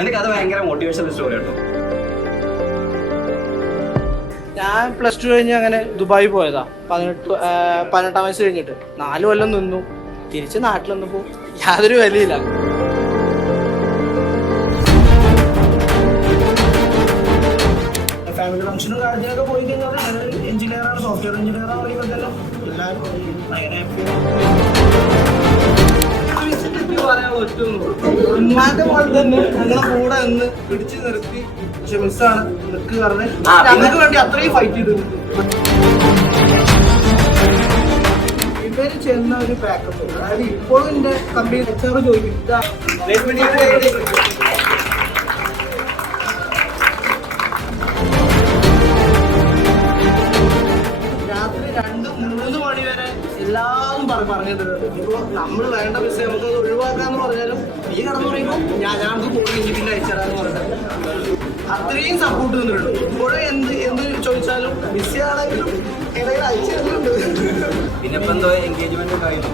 എനിക്ക് അത് ഭയങ്കര മോട്ടിവേഷണൽ സ്റ്റോറി കേട്ടോ. ഞാൻ +2 കഴിഞ്ഞ് അങ്ങനെ ദുബായി പോയതാ. 18 വയസ്സ് കഴിഞ്ഞിട്ട് 4 കൊല്ലം നിന്നു. തിരിച്ച് നാട്ടിൽ വന്നപ്പോൾ യാതൊരു വിലയില്ല. ഫാമിലി ഫംഗ്ഷനും കാര്യങ്ങളൊക്കെ പോയി കഴിഞ്ഞാൽ എഞ്ചിനീയറാണ്, സോഫ്റ്റ്വെയർ എഞ്ചിനീയറാണ് പറയുമ്പോൾ തന്നെ എല്ലാവരും ഭയങ്കര ഉമ്മാന്റെ പോലെ തന്നെ ഞങ്ങളെ കൂടെ നിന്ന് പിടിച്ചു നിർത്തി. പക്ഷെ മിസ്സാണ് നിക്ക് പറഞ്ഞ് ഞങ്ങൾക്ക് വേണ്ടി അത്രയും ഫൈറ്റ് ചെയ്തിട്ടുണ്ട്. ഇവര് ചെയ്യുന്ന ഒരു പാക്കപ്പ്, അതായത് ഇപ്പോഴും എന്റെ കമ്പനി HR ചോദിക്കും രാത്രി 2-3 മണി വരെ എല്ലാവരും പറഞ്ഞത്. ഇപ്പോൾ നമ്മൾ വേണ്ട ബസ് നമുക്ക് ഒഴിവാക്കാന്ന് പറഞ്ഞാലും ഈ കടന്നു പറയുമ്പോൾ ഞാനത് പോയി പിന്നെ അയച്ചതാന്ന് പറഞ്ഞത് അത്രയും സപ്പോർട്ട് തന്നിട്ടുണ്ട്. ഇപ്പോഴും എന്ത് ചോദിച്ചാലും ബിസി ആണെങ്കിലും ഏതെങ്കിലും അയച്ചു തരുന്നുണ്ട്. പിന്നെ ഇപ്പൊ എന്തോ എൻഗേജ്മെന്റ് ഒക്കെ ആയിരുന്നു.